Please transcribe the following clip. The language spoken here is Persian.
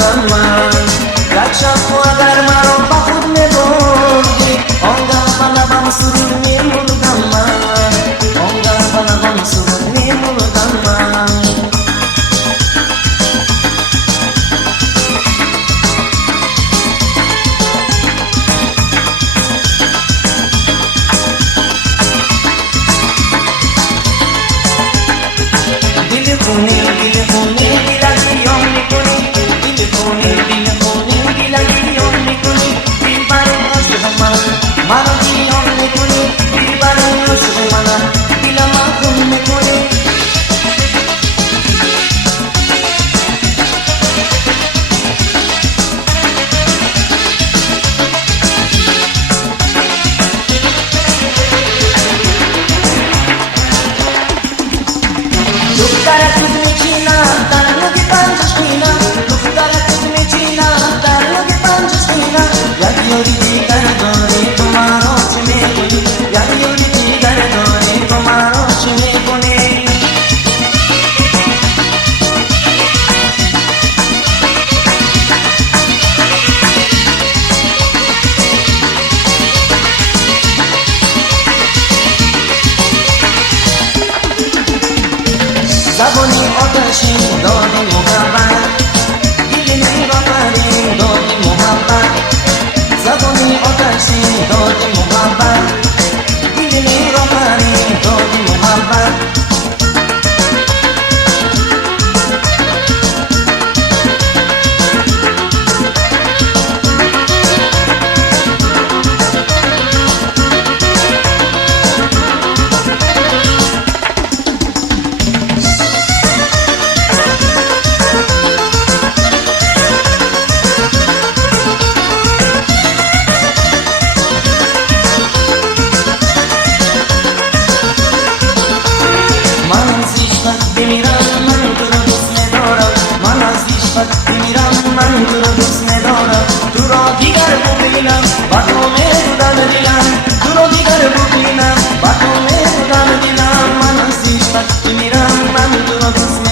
بودم من گرچه تو اگر مرا با خود میبردی آنگاه به لبم سرود میمردم من آنگاه به لبم سرود میمردم من زبانی آتشی دادی محبت دلی را بری دادی محبت زبانی آتشی دادی محبت دلی را بری دادی محبت من تو رو دوست ندارم تو را دیگر ببینم با تو می‌بودم دلم تو را دیگر ببینم با تو می‌بودم دلم من از عشقت بمیرم من تو را دوست